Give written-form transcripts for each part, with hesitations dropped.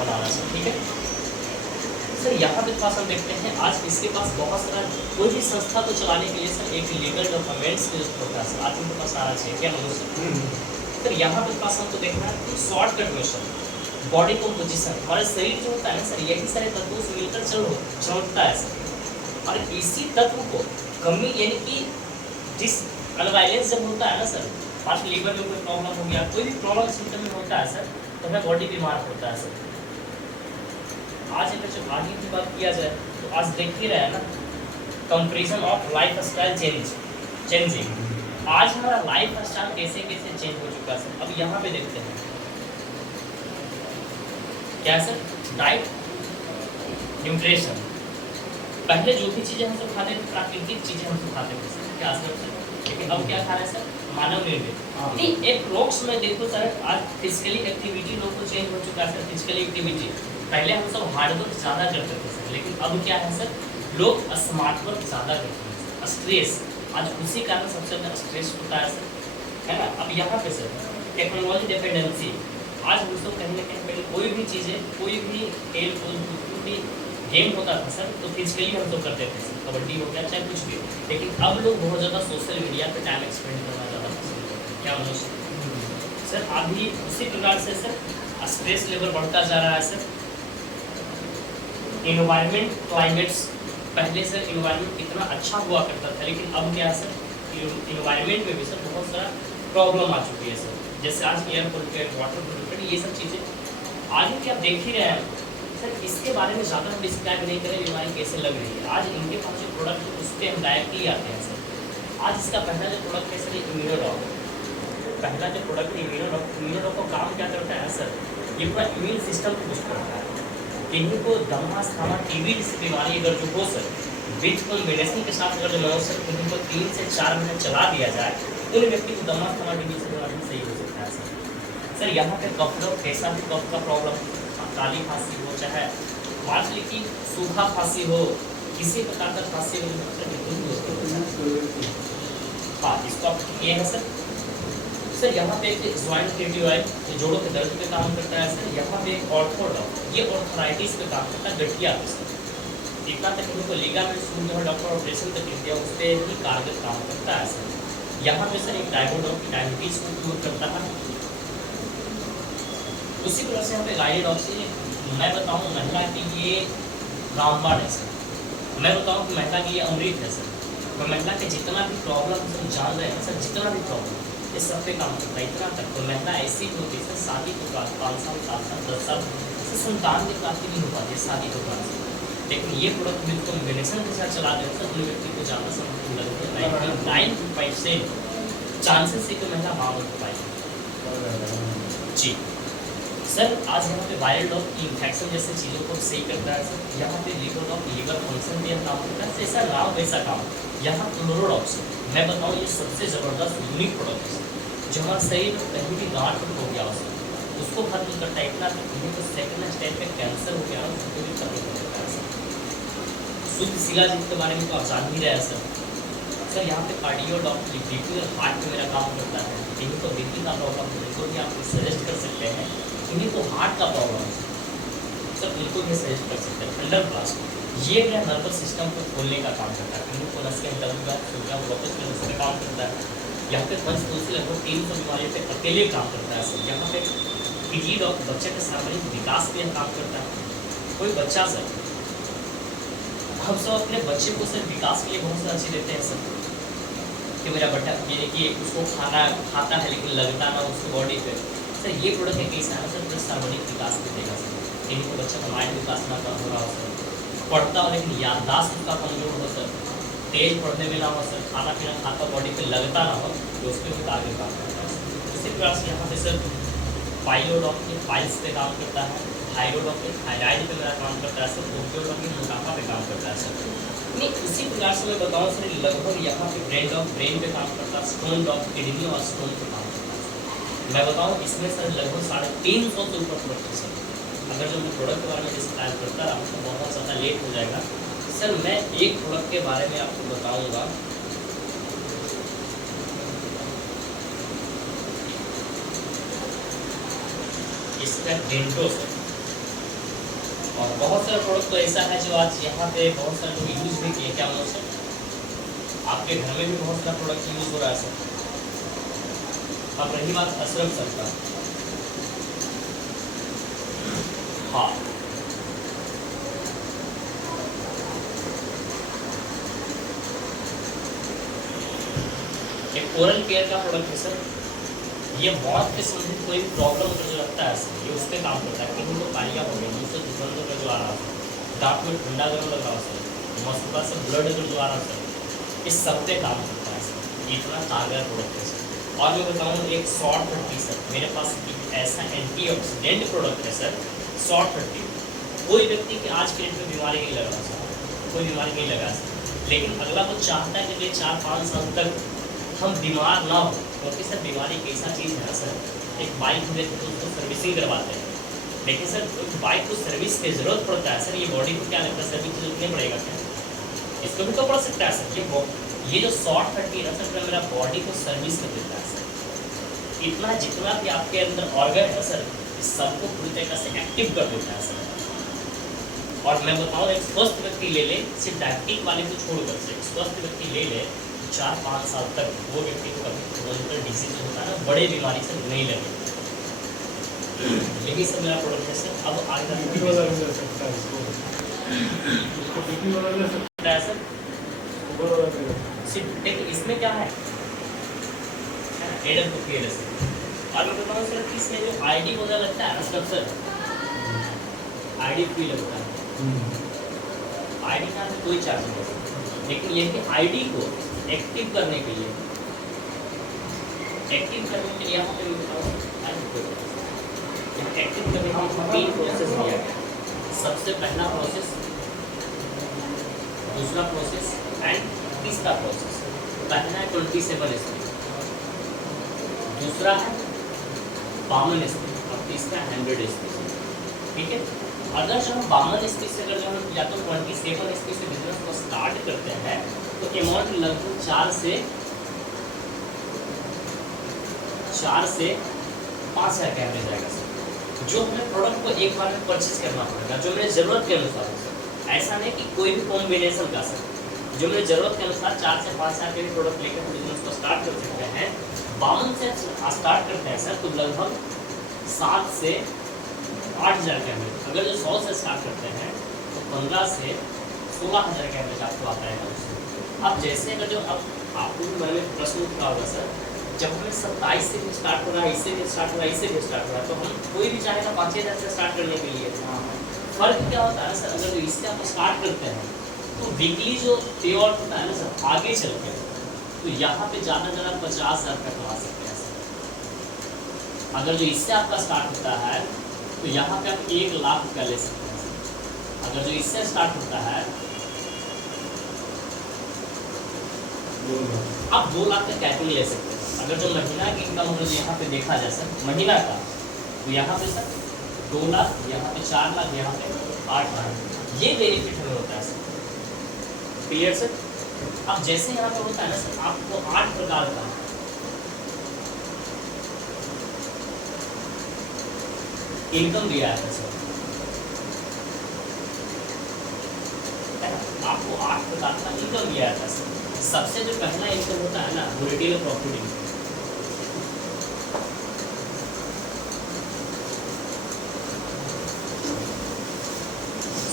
बनाना sir, ठीक है sir. यहाँ पे पास हम देखते हैं आज इसके पास बहुत सारा कोई भी संस्था को चलाने के लिए सर एक लीगल डॉक्यूमेंट्स की जरूरत होता है सर, आज उनके पास सारा चाहिए क्या मतलब सर। यहाँ पे पास हमको देखना है कि शॉर्टकट मेथड, बॉडी कंपोजिशन, हमारे शरीर जो होता है ना सर यही सारे तत्वों से मिलकर चलता है सर। और इसी तत्व को कमी यानी कि डिस अनवाइलेंस जब होता है ना सर, पास लीवर में कोई प्रॉब्लम हो गया, कोई भी प्रॉब्लम सिम्टम में होता है सर, तो हमें बॉडी बीमार होता है सर। आज अगर जो आगे की बात किया जाए तो आज देख ही रहे हैं ना, comparison of life style changing. आज हमारा लाइफ स्टाइल कैसे कैसे चेंज हो चुका है सर। अब यहाँ पे देखते हैं क्या सर, डाइट न्यूट्रिशन। पहले जो भी चीजें हम सब खाते थे प्राकृतिक चीजें हम सब खाते थे सर, क्या सर, लेकिन अब क्या खा रहे हैं सर, मानव निर्मित। नहीं एक रोक्स में देखो सर, आज फिजिकली एक्टिविटी लोग को चेंज हो चुका है सर। फिजिकली एक्टिविटी पहले हम सब हार्ड वर्क ज़्यादा करते थे सर, लेकिन अब क्या है सर, लोग स्मार्ट वर्क ज़्यादा करते हैं। स्ट्रेस आज उसी कारण सबसे ज़्यादा स्ट्रेस होता है सर, है ना। अब यहाँ पे सर टेक्नोलॉजी डिपेंडेंसी, आज हम सब कहीं ना कहीं पहले कोई भी चीज़ें, कोई भी खेल कोई भी गेम होता था सर तो फिजिकली हम तो करते थे सर, कबड्डी हो गया चाहे कुछ भी, लेकिन अब लोग बहुत ज़्यादा सोशल मीडिया पे टाइम एक्सपेंड करना ज़्यादा पसंद करते हैं, क्या मतलब सर। अभी उसी प्रकार से सर स्ट्रेस लेवल बढ़ता जा रहा है सर। इन्वायरमेंट क्लाइमेट्स, पहले सर इन्वायरमेंट कितना अच्छा हुआ करता था, लेकिन अब क्या है सर, इन्वायरमेंट में भी सर बहुत सारा प्रॉब्लम आ चुकी है सर। जैसे आज एयर पोल्यूटेड, वाटर पोल्यूटेड, ये सब चीज़ें आगे क्या देख ही रहे हैं सर। इसके बारे में ज़्यादा हम डिस्क्राइब नहीं करें बीमारी कैसे लग रही है। आज इनके पास जो प्रोडक्ट है उस पर हम डायरेक्टली आते हैं सर। आज इसका पहला जो प्रोडक्ट है सर इम्यूनोडॉक। पहला जो प्रोडक्ट है इम्यूनोडॉक का काम क्या करता है सर, ये पूरा इम्यून सिस्टम को बूस्ट करता है। किन्हीं को दमा अस्थमा टीबी जैसी बीमारी अगर जो हो सर, विथ कोई मेडिसिन के साथ अगर जो मनुष्य किन्हीं को 3 से 4 महीने चला दिया जाए, उन व्यक्ति को दमा अस्थमा टीबी से बीमारी सही हो सकता है सर। सर यहाँ पे कफ लोग कैसा भी कफ का प्रॉब्लम, काली खांसी हो चाहे मान ली कि सूखा खांसी हो, किसी प्रकार का खांसी हो, हाँ इसको ये है सर। सर यहाँ पे एक ज्वाइंट क्रिएटिवाइड ये जोड़ों के दर्द पे काम करता है सर। यहाँ पे एक ऑर्थोडॉक, ये ऑर्थराइटिस पे काम करता है, गठिया पे सर। इतना तक इनको लिगामेंट जो डॉक्टर ऑपरेशन तक लिख दिया उस पर ही कारगर काम करता है सर। यहाँ पे सर एक डायगोडॉक डायबिटीज को क्योर करता है। उसी तरह से यहाँ पे गाइडेडॉक्सी, मैं बताऊँ महिला के लिए रामबाण है सर, मैं बताऊँ कि महिला के लिए अमृत है सर। मैं महिला के जितना भी प्रॉब्लम हम जान रहे हैं सर, जितना भी प्रॉब्लम इस सब पे काम करता है। इतना तक तो महिला ऐसी होती है शादी के बाद 5 साल 7 साल 10 साल से संतान की प्राप्ति नहीं हो पाती है शादी के बाद, लेकिन ये प्रोडक्ट बिल्कुल कॉम्बिनेशन के साथ चला देते हैं, उन व्यक्ति को ज़्यादा समय लगता है। 99% चांसेस है कि महिला माँ बन पाएगी जी सर। आज यहाँ पे वायरल डॉग की इन्फेक्शन जैसे चीज़ों को सही करता है सर। यहाँ पे लीवर डॉग लीवर फंक्शन भी काम करता है, जैसा नाम वैसा काम। यहाँ क्लोरोडॉक्स मैं बताऊँ ये सबसे ज़बरदस्त यूनिक प्रोडक्ट है जो हमारे शरीर में कहीं भी गांठ हो गया उसको खत्म करता है। इतना तक कहीं तो सेकंड स्टेज पे कैंसर हो गया उसको भी खत्म कर देता है सर। शुद्ध शिलाजीत के बारे में तो आप जान ही रहे हैं सर। यहाँ पे कार्डियोडॉक्टर बीपी और हार्ट में मेरा काम करता है। इन्हीं को बीपी का प्रॉब्लम है उनको भी आप सजेस्ट कर सकते हैं। इन्हीं को हार्ट का प्रॉब्लम है सर, उनको भी सजेस्ट कर सकते हैं। थंडर ब्लास्ट ये क्या नर्वस सिस्टम को खोलने का काम करता है। इनको नस के वापस में नस में काम करता है। यहाँ पे पंचकोशी लगभग 300 बीमारियों पे अकेले काम करता है सर। यहाँ पे पीजी डॉक्टर बच्चे के सार्वजनिक विकास के लिए काम करता है। कोई बच्चा सर, हम सब अपने बच्चे को सर विकास के लिए बहुत सा अच्छी देते हैं सर कि मेरा बच्चा यानी कि उसको खाना खाता है लेकिन लगता ना उसको बॉडी पे सर। ये प्रोडक्ट है कैसा है सर, पूरा सार्वजनिक विकास भी देगा सर। इनको बच्चे का माइंड विकास ना कम हो रहा हो सर, पढ़ता हो लेकिन याददाश्त उसका कमजोर हो सर, तेज पढ़ने में ना हो सर, खाना पीना खाता बॉडी पे लगता ना हो तो उसके भी आगे काम करता है सर। इसी प्रकार से यहाँ पे सर पाइलोडॉक के फाइल्स पे काम करता है, थायरोडॉक के थायराइड पे मेरा काम करता है सर, ओपियोडॉक के मोटापा पे काम करता है सर। नहीं उसी प्रकार से मैं बताऊँ सर लगभग यहाँ पे ब्रेन डॉक ब्रेन पे काम करता है, स्टोन डॉक किडनी और स्टोन पे काम करता है। मैं बताऊँ इसमें सर लगभग 350 से ऊपर प्रोडक्ट है सर। अगर जो मैं प्रोडक्ट के बारे में डिस्क्राइब करता रहा तो बहुत ज़्यादा लेट हो जाएगा सर। मैं एक प्रोडक्ट के बारे में आपको बताऊंगा, इसका डेंटो सर। और बहुत सारे प्रोडक्ट तो ऐसा है जो आज यहाँ पे बहुत सारे लोग यूज़ भी किए। क्या मतलब सर, आपके घर में भी बहुत सारा प्रोडक्ट यूज़ हो रहा है सर। अब रही बात अशरफ सर का, हाँ एक ओरल केयर का प्रोडक्ट है सर। ये मौत के संबंधित कोई भी प्रॉब्लम जो लगता है सर, ये उस पर काम करता है। कहीं तो पानिया हो गई, मुझसे दुर्गंधों का जो आ रहा है, दांत में ठंडा गर्म लग रहा है सर, मसूड़ा से ब्लड अगर जो आ रहा है सर, इस सब पे काम करता है सर। ये इतना कारगर प्रोडक्ट है सर। और मैं बताऊँ एक शॉर्ट 30 सर, मेरे पास एक ऐसा एंटीऑक्सीडेंट प्रोडक्ट है सर, शॉर्ट 30। कोई व्यक्ति की आज के डेट में बीमारी नहीं लग रहा सर, कोई बीमारी नहीं लगा सर, लेकिन अगला वो चाहता है कि अगले 4-5 साल तक हम बीमार ना हो। क्योंकि सर बीमारी एक ऐसा चीज़ है ना सर, एक बाइक में तो उसको सर्विसिंग करवाते हैं, लेकिन सर बाइक को सर्विस की ज़रूरत पड़ता है सर। ये बॉडी को क्या लगता है सर्विस की जरूरत नहीं पड़ेगा क्या, इसको भी तो पड़ सकता है सर। ये जो शॉर्ट 30 है सर, मेरा बॉडी को सर्विस कर देता है सर। इतना जितना भी आपके अंदर ऑर्गन है सर, इस सबको पूरी तरीके से एक्टिव कर देता है सर। और मैं बताऊँ एक स्वस्थ व्यक्ति ले ले, सिर्फ डायबिटिक वाले को छोड़कर से स्वस्थ व्यक्ति ले ले, 4-5 साल तक वो व्यक्ति को कभी क्रोनिक डिजीज होता है ना, बड़े बीमारी से नहीं लगे। यही सब मेरा प्रोडक्ट है सर। अब आगे देखिए इसमें क्या है, एडम को क्लियर है सर। और मैं बताऊँ सर कि इसमें जो आईडी वगैरह लगता है ना सर, आईडी फ्री लगता है, आईडी का कोई चार्ज नहीं है, लेकिन ये कि आईडी को एक्टिव करने के लिए, एक्टिव करने के लिए यहाँ पे एक्टिव करने के लिए 3 प्रोसेस दिया गया। सबसे पहला प्रोसेस, दूसरा प्रोसेस एंड तीसरा प्रोसेस। पहला है 27 स्पीड, दूसरा है 52 स्पीड और तीसरा 100 स्पीड। ठीक है, अगर जो हम 52 स्पीड से अगर जो हम या तो 27 स्पीड से बिजनेस को स्टार्ट करते हैं तो अमाउंट लगभग 4 से 5,000 का एवरेज आएगा सर। जो हमें प्रोडक्ट को एक बार में परचेज करना पड़ेगा, जो मेरे ज़रूरत के अनुसार सर। ऐसा नहीं कि कोई भी कॉम्बिनेशन का सर, जो मेरे ज़रूरत के अनुसार 4 से 5,000 के भी प्रोडक्ट लेकर हम बिजनेस को स्टार्ट कर सकते हैं। 52 से स्टार्ट करते हैं सर तो लगभग 7 से 8,000 का एवरेज। अगर जो 100 से स्टार्ट करते हैं तो 15 से 16,000 का एवरेज आपको आता है। अब जैसे अगर जो अब आपको भी मन में प्रश्न उठा होगा सर, जब हमें 27 से भी स्टार्ट हो रहा है, इससे भी स्टार्ट हो रहा है, इससे भी स्टार्ट हो रहा है, तो हम कोई भी चाहेगा 5,000 से स्टार्ट करने के लिए। फर्क क्या होता है सर, अगर जो इससे आप स्टार्ट करते हैं तो वीकली जो पे आउट होता है ना सर, आगे चल के तो यहाँ पे ज़्यादा 50,000 का कमा सकते हैं सर। अगर जो इससे आपका स्टार्ट होता है तो यहाँ पे आप 1 लाख रुपया ले सकते हैं सर। अगर जो इससे स्टार्ट होता है आप 2 लाख का कैपिटल ले सकते हैं। अगर जो महीना की इनकम हम यहाँ पे देखा जाए सर, महीना का, तो यहाँ पे सर 2 लाख, यहाँ पे 4 लाख, यहाँ पे 8 लाख, ये बेनिफिट हमें होता है सर। Clear sir? अब जैसे यहाँ पे होता है ना सर, आपको 8 प्रकार का इनकम दिया है सर, है ना? आपको 8 प्रकार का इनकम दिया है सर। सबसे जो पहला इनकम होता है ना, वो रिटेल प्रॉफिट इनकम।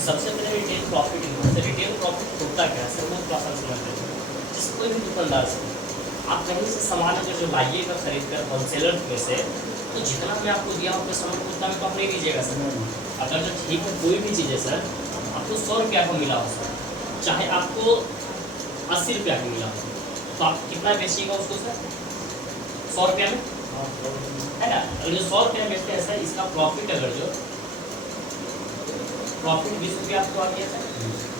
सबसे पहले रिटेल प्रॉफिट इनकम से, रिटेल प्रॉफिट होता क्या है सर, मैं थोड़ा सा समझते हैं। जिस कोई भी दुकानदार से आप कहीं से सामान अगर जो लाइएगा खरीद कर होलसेलर में से, तो जितना मैं आपको दिया आपके सामान को उतना में तो आप नहीं दीजिएगा सर। अगर जो ठीक है कोई भी चीज़ है सर, आपको 100 रुपया का मिला हो सर, चाहे आपको 80 रुपया का मिला हो, तो आप कितना बेचिएगा उसको सर? 100 रुपया में, है ना? अगर जो 100 रुपया बेचते हैं सर, इसका प्रॉफिट अगर जो प्रॉफिट 20 रुपया आपको आ गया सर।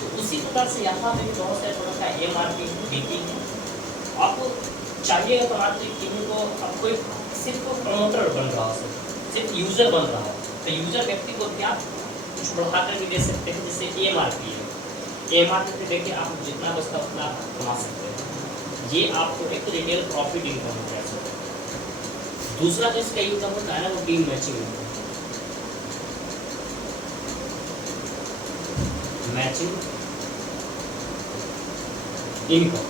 तो उसी प्रकार से यहाँ पे भी बहुत सारे प्रोडक्ट का MRP बिकी आपको चाहिएगा, तो आप किन्हीं को आप कोई सिर्फ प्रमोटर बन रहा हो सर, सिर्फ यूज़र बन रहा हो, तो यूज़र व्यक्ति को क्या कुछ बढ़ा कर भी दे सकते हैं। जैसे MRP है, MRP पे देखिए आप जितना बचता उतना कमा सकते हैं। ये आपको एक रिटेल प्रॉफिट इनकम होता है सर। दूसरा जो इसका इनकम होता है ना, वो team matching income. Matching income,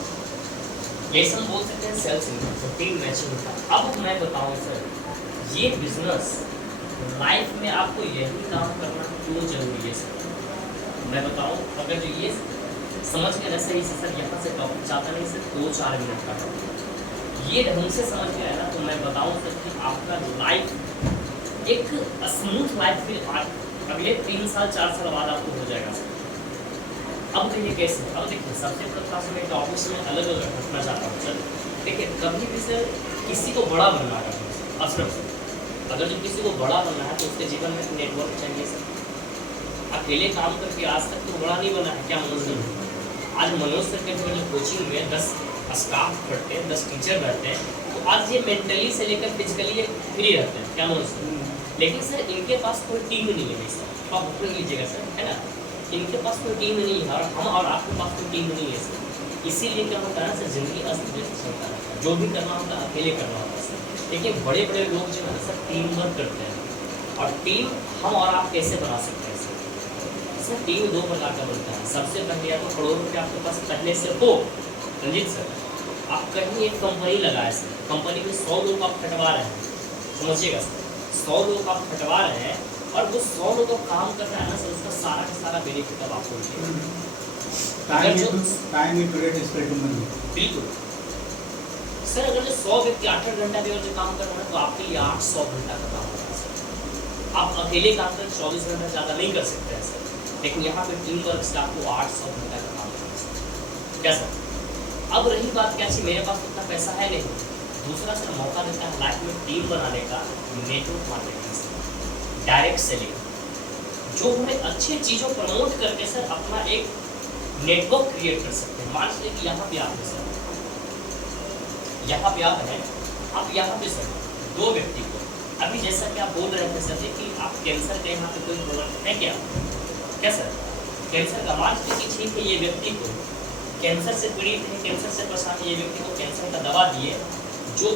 जैसे हम बोल सकते हैं sales income, team matching income. अब मैं बताऊं सर, ये बिजनेस लाइफ में आपको यही काम करना क्यों जरूरी है सर? मैं बताऊं, अगर जो ये समझ के ना सही से सर, यहाँ से टॉपिक चाहता नहीं सर 2-4 मिनट का टॉपिक, ये ढंग से समझ गया है ना, तो मैं बताऊं सर कि आपका लाइफ एक स्मूथ लाइफ भी अगले 3 साल 4 साल बाद आपको हो जाएगा सर। अब देखिए कैसे, अब देखिए सबसे प्रथम मैं टॉपिक में अलग अलग रखना चाहता हूँ सर। देखिए कभी भी सर किसी को बड़ा बनना है असरफ, अगर जो किसी को बड़ा बनना है तो उसके जीवन में नेटवर्क चाहिए सर। अकेले काम करके आज तक तो बड़ा नहीं बना है, क्या मनोज सर? आज मनोज सर के जो कोचिंग में 10 स्टाफ पढ़ते हैं, 10 टीचर रहते हैं, तो आज ये मेंटली से लेकर फिजिकली फ्री रहते हैं, क्या मनोज सर? लेकिन सर इनके पास कोई टीम नहीं है सर, आप ऊपर लीजिएगा सर, है ना, इनके पास कोई टीम नहीं है और हम और आपके पास कोई टीम नहीं है सर। इसीलिए क्या होता है सर, जिंदगी अस्त व्यस्त चलता रहता है, जो भी करना होता है अकेले करना होता है सर। लेकिन बड़े बड़े लोग जो है सर टीम वर्क करते हैं, और टीम हम और आप कैसे बना सकते हैं सर? टीम 2 प्रकार का बनता है। सबसे पहले या तो करोड़ रुपये आपके पास पहले से हो, रंजीत सर, आप कहीं एक कंपनी लगाए सर, कंपनी में 100 लोग आप खटवा रहे हैं, समझिएगा सर, 100 लोग आप खटवा रहे हैं और वो 100 लोग काम कर रहा है ना सर, उसका सारा का सारा बेनिफिट अब आपको मिलेगा। बिल्कुल सर, अगर जो 100 व्यक्ति 8 घंटा भी जो काम कर रहे हैं तो आपके लिए 800 घंटा का काम कर रहा है सर। आप अकेले काम कर 24 घंटा ज़्यादा नहीं कर सकते हैं सर, लेकिन यहाँ पे टीम वर्क से आपको 800 घंटा का काम करना है, क्या सर? अब रही बात क्या, मेरे पास उतना पैसा है नहीं, दूसरा सर मौका देता है लाइफ में टीम बनाने का, नेटवर्क मार्केटिंग से, डायरेक्ट सेलिंग, जो हमें अच्छी चीज़ों प्रमोट करके सर अपना एक नेटवर्क क्रिएट कर सकते हैं। मान लीजिए कि यहाँ पे आप हैं सर, यहाँ पे आप हैं, आप यहाँ पे सर 2 व्यक्ति को, अभी जैसा कि आप बोल रहे थे सर कि आप कैंसर के यहाँ पे कोई प्रोडक्ट है क्या सर? कैंसर का मान लीजिए कि ठीक है, ये व्यक्ति को कैंसर से पीड़ित है, कैंसर से परेशान है, ये व्यक्ति को कैंसर का दवा दिए जो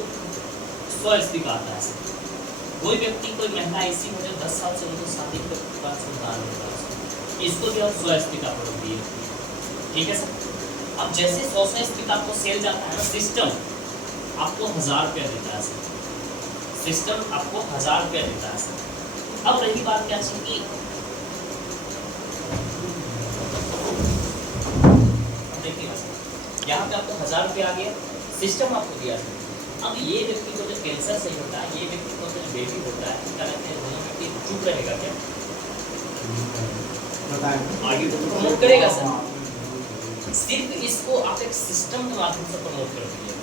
100 आता है सर। कोई व्यक्ति कोई महिला ऐसी हो जो 10 साल से उनको शादी के बाद संतान होता है, इसको भी आप 100 का प्रोडक्ट दिए, ठीक है सर। अब जैसे 100 का आपको सेल जाता है ना, सिस्टम आपको 1000 रुपया देता है सर, सिस्टम आपको 1000 रुपया देता है सर। अब रही बात क्या चाहिए, यहाँ पे आपको 1000 रुपया आ गया, सिस्टम आपको दिया सर। अब ये व्यक्ति को जो कैंसर से होता है, ये व्यक्ति को जो बेबी होता है, क्या कहते हैं, दोनों व्यक्ति चुप रहेगा क्या? आगे प्रमोट करेगा सर। सिर्फ इसको आप एक सिस्टम के माध्यम से प्रमोट कर दीजिए,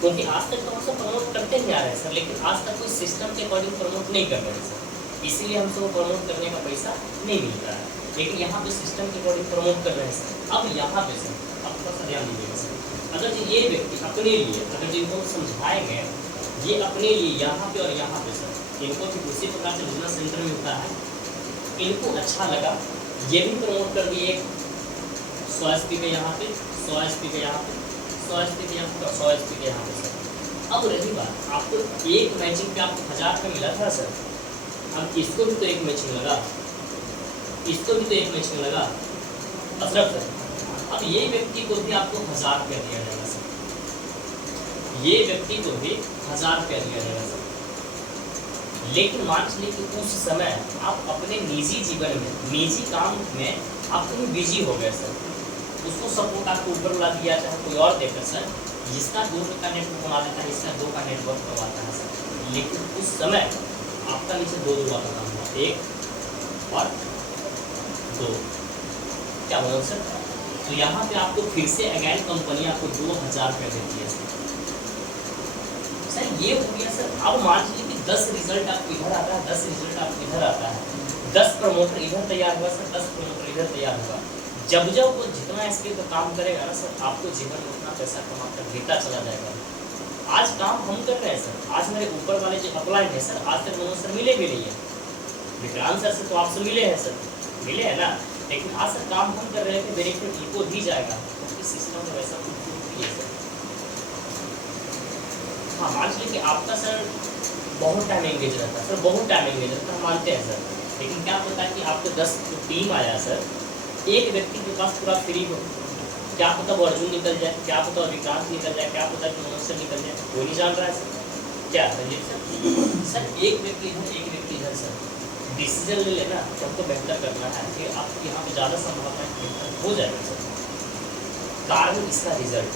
क्योंकि आज तक तो हम सब प्रमोट करते ही आ रहे हैं सर, लेकिन आज तक कोई सिस्टम के अकॉर्डिंग प्रमोट नहीं कर रहे सर, इसीलिए हमसे वो प्रमोट करने का पैसा नहीं मिलता है। लेकिन यहाँ पे सिस्टम के अकॉर्डिंग प्रमोट कर रहे हैं सर। अब यहाँ पे सर आप थोड़ा सा ध्यान दीजिएगा सर, अगर जो ये व्यक्ति अपने लिए, अगर जिनको समझाएंगे ये अपने लिए यहाँ पे और यहाँ पे सर, इनको भी उसी प्रकार से बिजनेस सेंटर में होता है, इनको अच्छा लगा, ये भी प्रमोट कर दिए 100 SP के यहाँ पे, 100 SP के यहाँ पे, 100 SP के यहाँ पे, 100 SP के यहाँ पे सर। अब रही बात, आपको एक मैचिंग पे आपको 1000 रुपये मिला था सर, अब इसको भी तो एक मैचिंग लगा, इसको भी तो एक मैचिंग लगा अशरफ सर। अब ये व्यक्ति को भी आपको 1000 रुपया दिया जाएगा सर, ये व्यक्ति को भी 1000 रुपया दिया जाएगा सर। लेकिन मान लीजिए कि उस समय आप अपने निजी जीवन में, निजी काम में आप कहीं बिजी हो गए सर, उसको सपोर्ट आपको ऊपर वाला दिया, चाहे कोई और देकर सर, जिसका 2 का नेटवर्क बना देता है, इसका 2 का नेटवर्क करवाता है सर। लेकिन उस समय आपका नीचे 2 का काम हुआ, 1 और 2, क्या बोलो सर? तो यहाँ पे आपको फिर से अगेन कंपनी आपको 2000 रुपया देती है सर। ये हो गया सर। अब मान लीजिए कि 10 रिजल्ट आपको इधर आता है, 10 रिजल्ट आपको इधर आता है, 10 प्रमोटर इधर तैयार हुआ सर, 10 प्रमोटर इधर तैयार हुआ। जब जब वो जितना स्किल पर काम करेगा ना सर, आपको जीवन में उतना पैसा कमा कर देता चला जाएगा। आज काम हम कर रहे हैं सर, आज मेरे ऊपर वाले जो अपलाइन है सर, आज तक मनोज सर मिले भी नहीं है, विक्रांत सर से तो आपसे मिले हैं सर, मिले हैं ना, लेकिन आज सर काम हम कर रहे थे, बेनिफिट इनको दी जाएगा, क्योंकि सिस्टम में वैसा कुछ नहीं है सर। हाँ, मान लीजिए कि आपका सर बहुत टाइम एंगेज रहता है सर, बहुत टाइम एंगेज रहता है, मानते हैं सर, लेकिन क्या पता है कि आपको 10 टीम आया सर, एक व्यक्ति के पास पूरा फ्री हो, क्या पता वो अर्जुन निकल जाए, क्या पता विक्रांत निकल जाए, क्या पता मनुष्य निकल जाए, कोई नहीं जान रहा है सर। क्या रंजीत सर, एक व्यक्ति है, एक व्यक्ति है सर, डिसीजन ले लेना तो आपको बेहतर करना है कि आप यहाँ पे ज़्यादा संभावना बेहतर हो जाएगा सर। कारण इसका रिजल्ट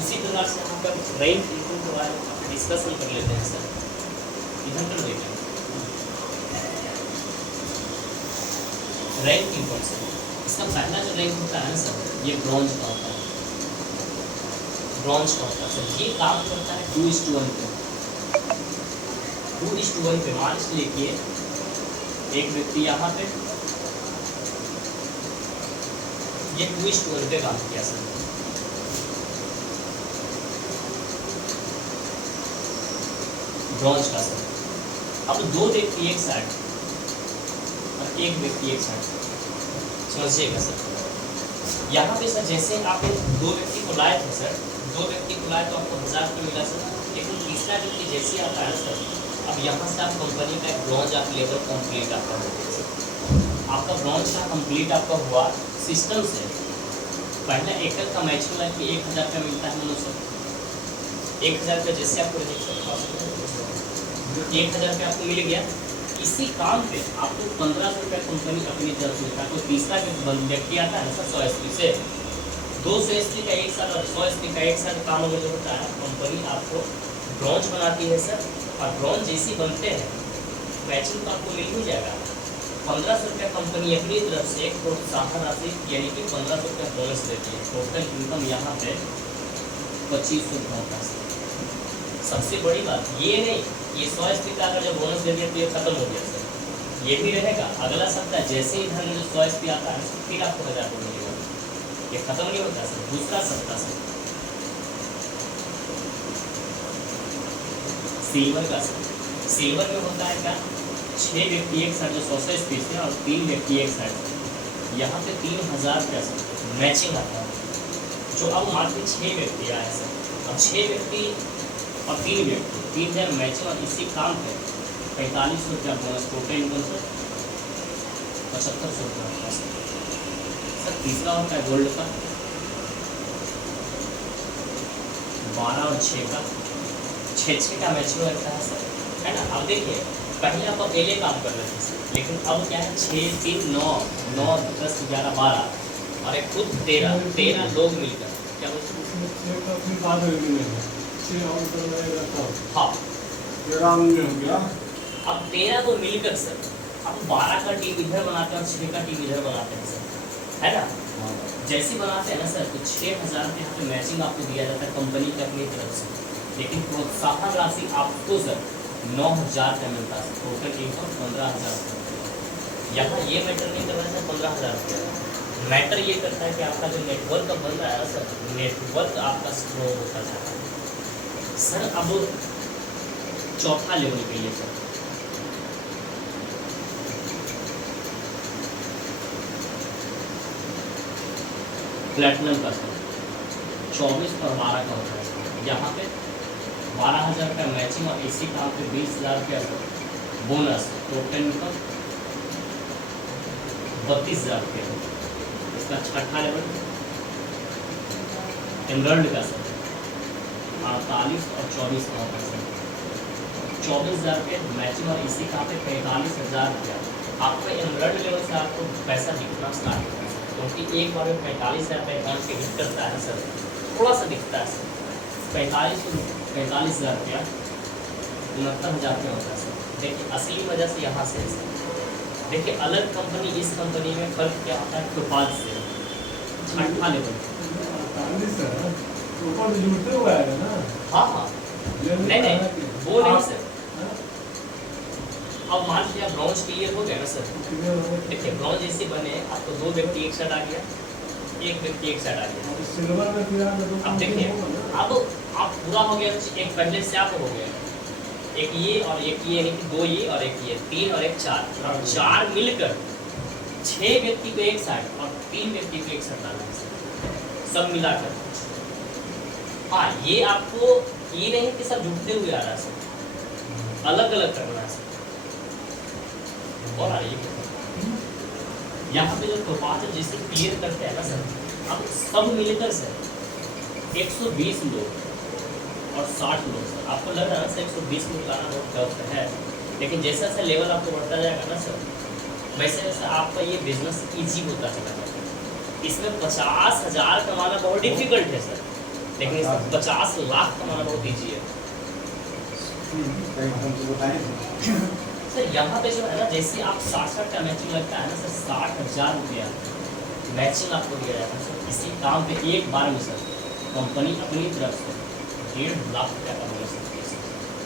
उसी प्रकार से हम कब रैंक इनकम के बारे में डिस्कशन कर लेते हैं सर। इधर कर देते हैं रैंक इनकम से। इसका पहला जो रैंक होता है ना सर, ये ब्रॉन्ज का होता है, ब्रॉन्ज का होता है सर। ये काम करता है 2:1 पे, 2:1 पे। मान लीजिए एक व्यक्ति यहाँ पे ये 2:1 पे काम किया सर। ब्रॉन्ज का सर। अब दो व्यक्ति एक साइड और एक व्यक्ति एक साइड, समझिएगा सर। यहाँ पे सर जैसे आप दो व्यक्ति को लाए थे सर, दो व्यक्ति को लाए तो आपको 1000 रुपये मिला सर, लेकिन तीसरा व्यक्ति जैसे आता है सर, अब यहाँ से आप कंपनी का एक ब्रॉन्ज आप लेवल कंप्लीट आपका हो गया सर। आपका ब्रॉन्ज का कंप्लीट आपका हुआ सिस्टम से। पहले एकल का मैचिंग लाइफ में 1000 रुपये मिलता है मनुष्य, 1000 रुपये जैसे आपको 1000 रुपये आपको मिल गया। इसी काम पे आपको 1500 रुपये कंपनी अपनी तरफ से देता है। तो तीसरा व्यक्ति आता है सर 100 SP से, 200 SP का एक साल और 100 SP का एक साल काम में जो होता है, कंपनी आपको ब्रॉन्ज बनाती है सर। और ब्रॉन्ज जैसी बनते हैं मैचिंग तो आपको मिल ही जाएगा। 1500 रुपये कंपनी अपनी तरफ से एक प्रोत्साहन राशि यानी कि 1500 रुपये बोनस देती है। टोटल इनकम यहाँ पे 2500 रुपये होता है। सबसे बड़ी बात ये नहीं, ये 100 SP का अगर जब बोनस दे दिया तो ये खत्म हो गया सर, ये भी रहेगा। अगला सप्ताह जैसे ही धन जो 100 SP आता है फिर आपको 1000 रुपये मिलेगा, ये खत्म नहीं होता सर। दूसरा सप्ताह सर सिल्वर का सर। सिल्वर में होता है क्या, 6 व्यक्ति एक साथ जो 100 SP से और 3 व्यक्ति एक साथ, यहाँ पे 3000 रुपया सर मैचिंग आता है। जो अब मान लीजिए 6 व्यक्ति आए सर, अब 6 व्यक्ति और 3 व्यक्ति 3000 मैचिंग और इसी काम पे 4500 रुपया बोनस। टोटल इनकम सर 7500 रुपया सर। तीसरा होता है गोल्ड का, 12 और 6 का, 6 का मैचिंग रहता है सर, है ना। अब देखिए पहले आप अकेले काम कर रहे थे सर, लेकिन अब क्या है 6, 3, 9, 9, 10, 11, 12 और एक खुद 13 लोग मिलकर क्या बोलते हाँ अब 13 को मिलकर सर अब 12 का टीम इधर बनाते हैं और 6 का टीम इधर बनाते हैं सर, है ना। जैसे बनाते हैं ना सर तो 6000 रुपये यहाँ पे मैचिंग आपको दिया जाता है कंपनी की अपनी तरफ से, लेकिन प्रोत्साहन राशि आपको सर 9000 रुपये मिलता है। टोटल इनकम 15000 रुपये। यहाँ ये मैटर नहीं कर रहा है 15000 रुपये, मैटर ये करता है कि आपका जो नेटवर्क बन रहा है सर, नेटवर्क आपका स्ट्रॉन्ग होता जाता है सर। अब चौथा लेवल के लिए सर प्लेटिनम का सर 24 और 12 का होता है। यहाँ पे 12000 रुपया मैचिंग और इसी काम पे 20000 रुपया बोनस। टोटल इनकम 32000 रुपया। इसका छठा लेवल एमरल्ड का सर 48 और 24 का होता है सर 24000 रुपये मैचिंग और इसी काम पे 45000 रुपया। आपको एमरल्ड लेवल से आपको पैसा दिखना स्टार्ट होता है क्योंकि एक बार में 45,000 रुपये अकाउंट पे हिट करता है सर, थोड़ा सा दिखता है सर। 45,000 रुपया 69,000 रुपया होता है सर। देखिए असली वजह से यहाँ से देखिए अलग कंपनी इस कंपनी में फर्क क्या होता है तो बाद से छठा लेवल हाँ नहीं वो नहीं सर। अब मान लीजिए ब्रॉन्ज क्लियर हो गया ना सर। देखिए ब्रॉन्ज जैसे बने आपको 2 व्यक्ति एक साइड आ गया, 1 व्यक्ति एक साइड आ गया। सिल्वर में फिर अब देखिए अब आप पूरा हो गया, एक पहले से आप हो गया, एक ये और एक ये, यानी कि 2 ये और एक ये, 3 और 1 4, 4 मिलकर 6 व्यक्ति को एक साइड और 3 व्यक्ति को एक साइड डालना है सब मिलाकर। हाँ ये आपको ये नहीं कि सब जुटते हुए आ रहा है सर, अलग अलग करना है सर। और आइए यहाँ पे जो टोपाज है जिसे क्लियर करते हैं ना सर, अब सब मिलकर सर 120 लोग और 60 लोग सर, आपको लग रहा है ना सर 120 लोग लाना बहुत टफ है, लेकिन जैसा जैसा लेवल आपको बढ़ता जाएगा ना सर, वैसे वैसे आपका ये बिजनेस ईजी होता चला जाएगा। इसमें 50,000 कमाना बहुत डिफिकल्ट है सर, लेकिन इसमें 50 लाख कमाना बहुत ईजी है सर। यहाँ पे जो है ना, जैसे आप 60 का मैचिंग लगता है ना सर, 60,000 रुपया मैचिंग आपको दिया जाता है सर। इसी काम पे एक बार में सर कंपनी अपनी तरफ से 1.5 लाख रुपया का बोनस सकती है सर।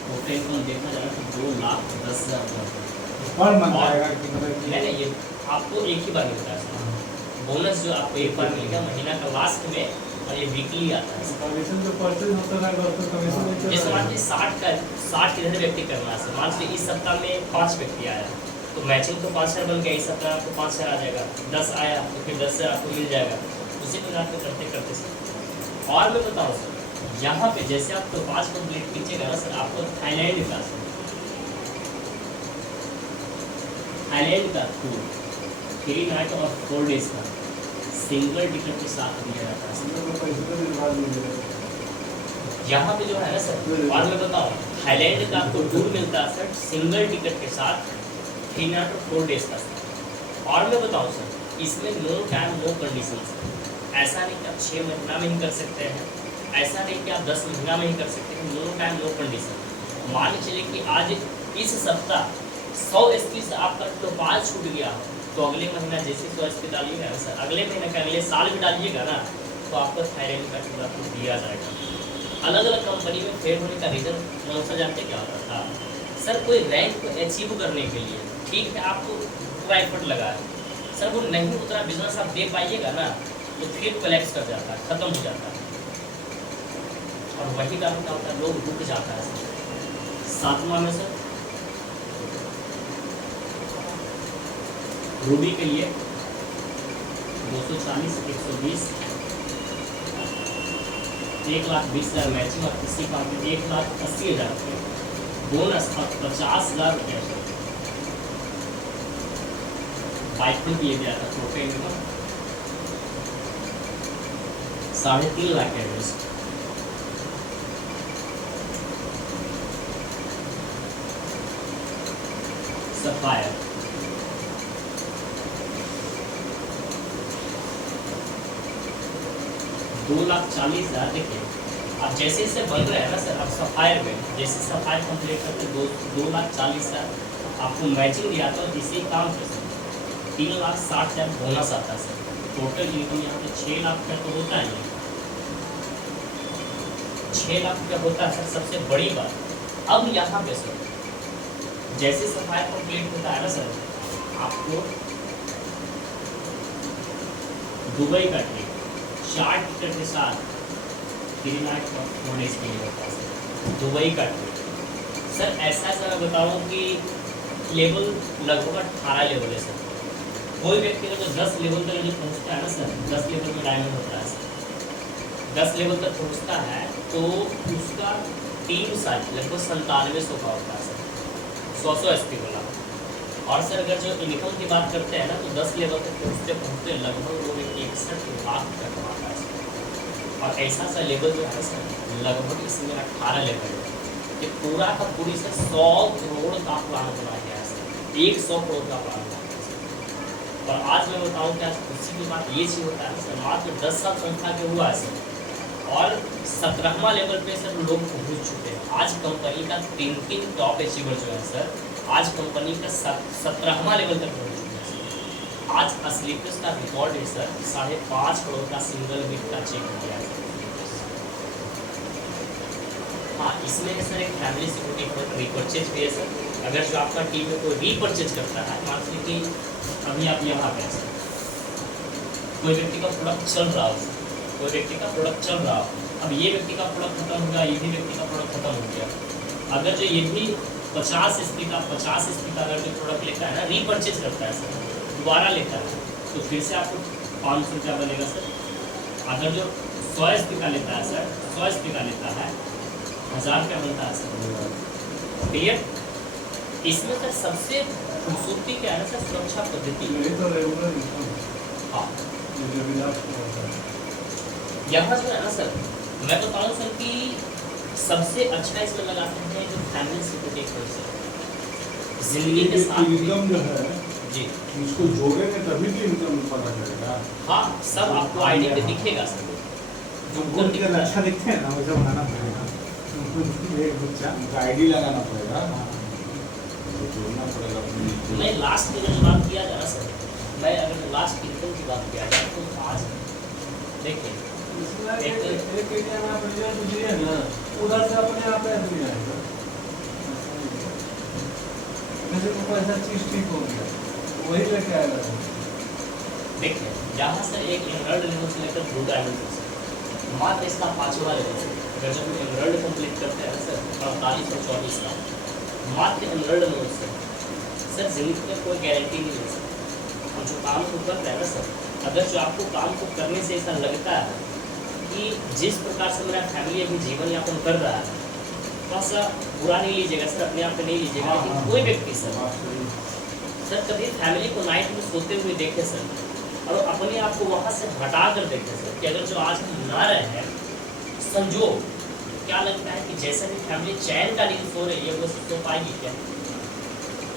टोटल इनकम देखा जाए तो 2,10,000 पर मंथ आएगा कि मतलब नहीं नहीं, ये आपको एक ही बार मिलता है सर बोनस, जो आपको एक बार मिलेगा महीना का लास्ट में, और ये वीकली आता है सर। कमीशन जो परचेज होता है तो कमीशन जैसे मान लीजिए 60 किधर व्यक्ति करना है सर, मान लीजिए इस सप्ताह में 5 व्यक्ति आया तो मैचिंग तो 5,000 बन गया, इस सप्ताह आपको 5,000 आ जाएगा, 10 आया तो फिर 10,000 आपको मिल जाएगा, उसी प्रकार पे करते करते सर। और मैं बताऊँ सर, यहाँ पे जैसे आप तो 5 कंप्लीट कीजिएगा ना सर, आपको थाईलैंड का सर, थाईलैंड का टूर 3 नाइट और 4 डेज का सिंगल टिकट के साथ दिया जाता है सर। यहाँ पे जो है ना सर, और मैं बताऊँ थाईलैंड का आपको टूर मिलता है सर सिंगल टिकट के साथ 3 नाइट और 4 डेज का सर। और मैं बताऊँ सर, इसमें no time no condition sir, ऐसा नहीं कि आप 6 महीना में ही कर सकते हैं, ऐसा नहीं कि आप 10 महीना में ही कर सकते हैं, नो टाइम नो कंडीशन। मान के चलिए कि आज इस सप्ताह 100 SP से आपका टोपाज छूट गया हो, तो अगले महीना जैसे 100 SP डालिएगा ना सर, अगले महीने का अगले साल भी डालिएगा ना, तो आपको थाईलैंड का टूर आपको दिया जाएगा। अलग अलग कंपनी में फेल होने का रीज़न मौसा जानते क्या होता था सर, कोई रैंक को अचीव करने के लिए ठीक है आपको पूरा एफर्ट लगा है सर, वो नहीं उतना बिजनेस आप दे पाइएगा ना तो फिर कोलैप्स कर जाता है, ख़त्म हो जाता है, और वही कारण क्या होता है, लोग रुक जाता है सर। 7वां में सर रूबी के लिए 240, 120, 1,20,000 मैचिंग, और किसी काम में 1,80,000 रुपये बोनस और 50,000 रुपये बाइक में दिए गया था। छोटे इनकम 3.5 लाख एवरेज। सफायर 2,40,000। देखिए अब जैसे जैसे बन रहे हैं ना सर, अब सफायर में जैसे सफायर कंप्लीट करते 2,40,000 आपको मैचिंग दिया था, इसी काम पे सर 3,60,000 बोनस आता है सर। टोटल इनकम यहाँ पे 6 लाख रुपया तो होता है, 6 लाख रुपया होता है सर। सबसे बड़ी बात अब यहाँ पे सर जैसे सफायर कंप्लीट होता है ना सर, आपको दुबई का ट्रिप 4 टिकट के साथ 3 नाइट और 4 डेज के लिए होता है सर, दुबई का ट्रिप सर। ऐसा मैं बताऊँ कि लेवल लगभग 18 लेवल है सर। कोई व्यक्ति का जो 10 लेवल तक जो पहुँचता है ना सर, 10 लेवल में डायमंड होता है सर, 10 लेवल तक पहुँचता है तो उसका टीम साइज लगभग 9700 का होता है सर, 100 SP वाला। और सर अगर जो इनकम की बात करते हैं ना, तो 10 लेवल तक पहुँचते पहुँचते लगभग वो 61 लाख रुपया कमाता है सर। और ऐसा सा लेवल जो है सर लगभग इसमें 18 लेवल है, कि पूरा का पूरी सर 100 करोड़ का प्लान बना गया है सर, 100 करोड़ का प्लान बना गया सर। और आज मैं बताऊँ क्या खुशी की बात ये चीज़ होता है सर, मात्र 10 साल संस्था के हुआ है सर, और 17वां लेवल पे सर लोग पहुँच चुके हैं। आज कंपनी का 3 टॉप अचीवर जो है सर, आज कंपनी का 17वां लेवल तक पहुँच चुके हैं सर। आज स्लीपर्स का रिकॉर्ड है सर, 5.5 करोड़ का सिंगल वीक का चेक हो गया है सर। हाँ, इसमें सर एक फैमिली सिक्योरिटी रिपर्चेज भी है सर। अगर जो आपका टीम में कोई रिपर्चेज करता है, मान लीजिए कि अभी आप यहाँ पे सर, कोई व्यक्ति का प्रोडक्ट चल रहा हो, कोई व्यक्ति का प्रोडक्ट चल रहा हो, अब ये व्यक्ति का प्रोडक्ट खत्म हो गया, ये भी व्यक्ति का प्रोडक्ट खत्म हो गया, अगर जो ये भी 50 SP का अगर जो प्रोडक्ट लेता है ना, रीपरचेज करता है सर, दोबारा लेता है, तो फिर से आपको 500 रुपया बनेगा सर। अगर जो 100 SP का लेता है सर, 100 SP का लेता है 1000 रुपया बनता है सर। क्लियर? इसमें सर सबसे खूबसूरती क्या है ना सर, सुरक्षा पद्धति। यही तो रेगुलर इनकम हाँ, जो विलास होता है। यहाँ जो है ना सर, मैं बताऊँ सर कि सबसे अच्छा इसमें लगाते हैं जो फैमिली सिक्योरिटी है सर, जिंदगी के साथ भी। इनकम जो है जी इसको जोड़ेंगे तभी तो इनकम पता चलेगा। हाँ, सब आपको आईडी पे दिखेगा सर। उनको अगर अच्छा दिखते हैं ना वैसा बनाना पड़ेगा। एक बच्चा उनका आईडी लगाना पड़ेगा, तो जोड़ना पड़ेगा अपने। मैं लास्ट में जब बात किया जाए ना सर, मैं अगर लास्ट इनकम की बात किया जाए तो आज देखिए एक एरिया में आप रिजल्ट दिए ना, उधर से अपने आप ऐड हो जाएगा। जैसे कोई ऐसा चीज ठीक हो गया वही लेके आएगा। देखिए यहाँ से एक एमरल्ड लेवल से लेकर ब्लू डायमंड तक सर, मात्र इसका 5वां लेवल है। अगर जब एमरल्ड कंप्लीट करते हैं ना सर 48 और 24 का, मात्र एमरल्ड लेवल से सर जिंदगी में कोई गारंटी नहीं है सर। हम जो काम को कर रहे हैं ना सर, अगर जो आपको काम को करने से ऐसा लगता है कि जिस प्रकार से मेरा फैमिली अभी जीवन यापन कर रहा है, थोड़ा सा बुरा नहीं लीजिएगा सर, अपने आप पे नहीं लीजिएगा, लेकिन कोई व्यक्ति सर कभी फैमिली को नाइट में सोते हुए देखे सर, और अपने आप को वहाँ से हटा कर देखे सर कि अगर जो आज हम ना रहे हैं, संजोग क्या लगता है कि जैसे भी फैमिली चैन का नींद सो रही है वो सो पाएगी क्या?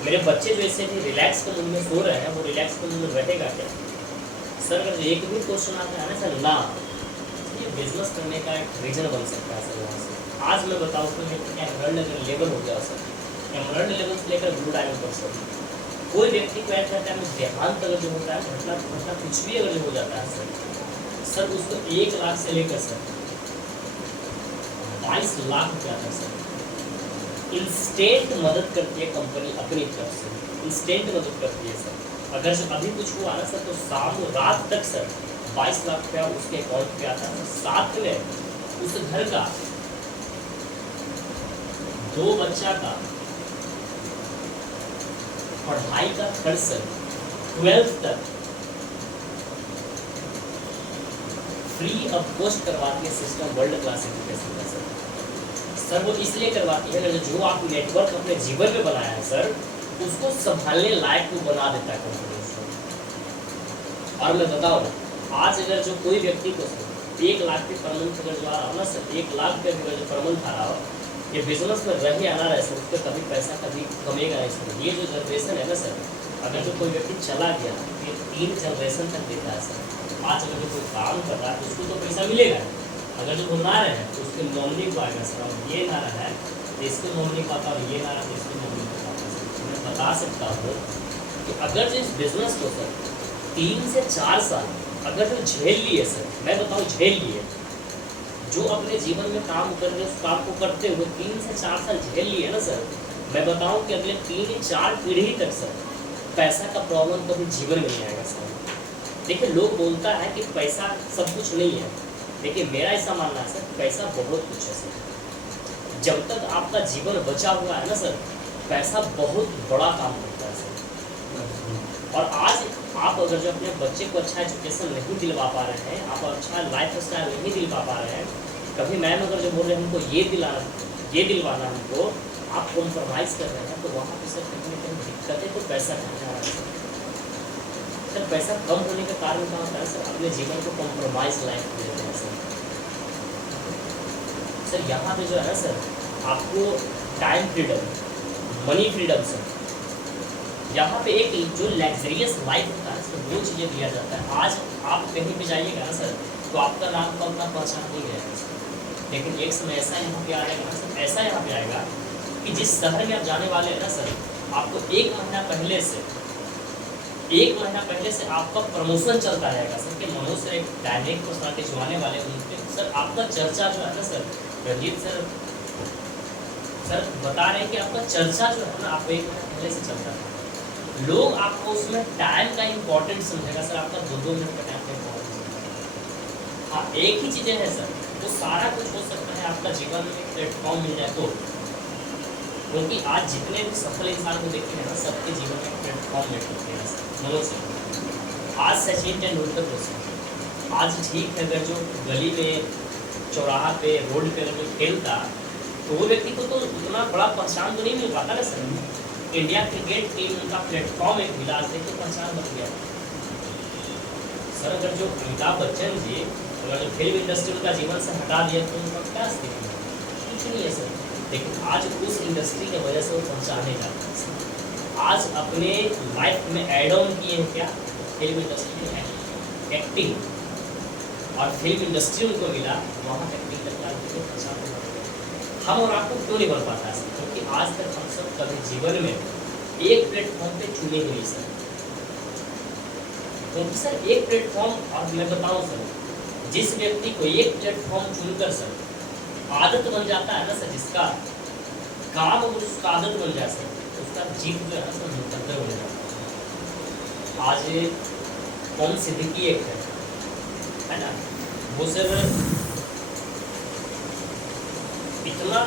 मेरे बच्चे जो ऐसे भी रिलैक्स के मूड में सो रहे हैं, वो रिलैक्स के मूड में रहेगा क्या सर? अगर एक भी क्वेश्चन आता है ना सर, ना ये बिजनेस करने का एक रीजन बन सकता है सर। वहाँ से आज मैं बताऊँ तो एमरल्ड अगर लेवल हो गया सर, एमरल्ड लेवल से लेकर ब्लू डायमंड तक सर, कोई व्यक्ति को ऐसा कहता है देहांत अगर जो होता है, घटना कुछ भी अगर जो हो जाता है सर उसको 1 लाख से लेकर सर 22 लाख रुपया तक सर इंस्टेंट मदद करती है कंपनी अपनी तरफ से, इंस्टेंट मदद करती है सर। अगर जो अभी कुछ हुआ ना सर, तो शाम रात तक सर 22 लाख रुपया उसके अकाउंट पे आता है। साथ में उस घर का 2 बच्चा का पढ़ाई का खर्च सर 12th तक फ्री ऑफ कॉस्ट करवाती है सिस्टम वर्ल्ड क्लास एजुकेशन का सर। वो इसलिए करवाती है जो आप नेटवर्क अपने जीवन में बनाया है सर, उसको संभालने लायक वो बना देता है कंपनी उसको। और मैं बताऊँ आज अगर जो कोई व्यक्ति को सर 1 लाख के पर मंथ अगर जो आ रहा हो ना सर, 1 लाख के अगर जो पर मंथ आ रहा हो, ये बिजनेस में रहे आना रहे सर, उसका कभी पैसा कभी कमेगा नहीं सर। ये जो जनरेशन है ना सर, अगर जो कोई व्यक्ति चला गया ये 3 जनरेशन तक देता है सर। आज अगर जो कोई काम कर रहा है तो उसको तो पैसा मिलेगा, अगर जो वो ना रहे तो उसके नॉमिनी को आएगा सर। और ये ना रहा है तो इसको नॉमिनी को आता, और ये ना रहा तो इसको नॉमिनी को आता सर। मैं बता सकता हूँ कि अगर जो इस बिजनेस को सर 3 से 4 साल अगर जो झेल लिए सर, मैं बताऊँ झेल लिए, जो अपने जीवन में काम कर रहे उस काम को करते हुए 3 से 4 साल झेल लिए ना सर, मैं बताऊं कि अगले 3-4 पीढ़ी तक सर पैसा का प्रॉब्लम कभी जीवन में नहीं आएगा सर। देखिए लोग बोलता है कि पैसा सब कुछ नहीं है, देखिए मेरा ऐसा मानना है सर, पैसा बहुत कुछ है सर। जब तक आपका जीवन बचा हुआ है ना सर, पैसा बहुत बड़ा काम करता है सर। और आज आप अगर जो अपने बच्चे को अच्छा एजुकेशन नहीं दिलवा पा रहे हैं, आप अच्छा लाइफ स्टाइल नहीं दिलवा पा रहे हैं, कभी मैम अगर जो बोल रहे हैं हमको ये दिलवाना हमको, आप कॉम्प्रोमाइज़ कर रहे हैं, तो वहाँ पे सर कहीं ना कहीं दिक्कतें तो पैसा कहाँ आ रहा है सर। पैसा कम होने का कारण क्या होता है सर? अपने जीवन को कॉम्प्रोमाइज लाइफ में देते हैं सर। यहाँ पे जो है ना सर, आपको time freedom, money freedom sir, यहाँ पे एक जो लग्जरियस लाइफ होता है सर, वो चीज़ें दिया जाता है। आज आप कहीं पे जाइएगा ना सर, तो आपका नाम का उतना पहचान नहीं रहेगा सर, लेकिन एक समय ऐसा यहाँ पे आएगा ना सर, ऐसा यहाँ पे आएगा कि जिस शहर में आप जाने वाले हैं ना सर, आपको 1 महीना पहले से आपका प्रमोशन चलता रहेगा सर। कि मनोज सर एक डायनेमिक पर्सनालिटी जो आने वाले उनके सर, आपका चर्चा जो है ना सर, रंजीत सर बता रहे हैं कि आपका चर्चा जो है ना, आपको 1 महीना पहले से चलता है। लोग आपको उसमें टाइम का इम्पोर्टेंट समझेगा सर, आपका 2-2 मिनट का टाइम का इम्पोर्टेंट समझेगा। हाँ, एक ही चीज़ें हैं सर, वो सारा कुछ हो सकता है आपका जीवन में प्लेटफॉर्म मिल जाए तो, क्योंकि आज जितने भी सफल इंसान को देखते हैं ना, सबके जीवन में प्लेटफॉर्म मिल सकते हैं सर। मनोज सर, आज सचिन तेंदुलकर को सर, आज ठीक है अगर जो गली में, चौराहा पे, रोड पे अगर जो खेलता, तो वो व्यक्ति को तो उतना बड़ा पहचान तो नहीं मिल पाता ना सर। इंडिया क्रिकेट टीम उनका प्लेटफॉर्म एक मिला, आज देखिए पहचान बन गया। सर अगर जो अमिताभ बच्चन जी अगर जो फिल्म इंडस्ट्री उनका जीवन से हटा दिया तो उनका क्या स्थिति है? कुछ नहीं है सर, लेकिन आज उस इंडस्ट्री की वजह से वो पहचाने जाते हैं सर। आज अपने लाइफ में एड ऑन किए हैं क्या? फिल्म इंडस्ट्री में एक्टिंग, और फिल्म इंडस्ट्री उनको मिला, वहाँ एक्टिंग करके आज देखिए पहचान बन गए। हम और आपको क्यों नहीं बन पाता है? क्योंकि आज तक हम सब कभी जीवन में एक प्लेटफॉर्म पे चुने ही नहीं सर। क्योंकि सर एक प्लेटफॉर्म, और मैं बताऊं सर, जिस व्यक्ति को एक प्लेटफॉर्म चुनकर सर आदत बन जाता है ना सर, जिसका काम उसका आदत बन जाए सर, उसका जीत जो है सर मुकद्दर हो जाता है। आज कौन सिद्दीकी एक है ना, वो सर इतना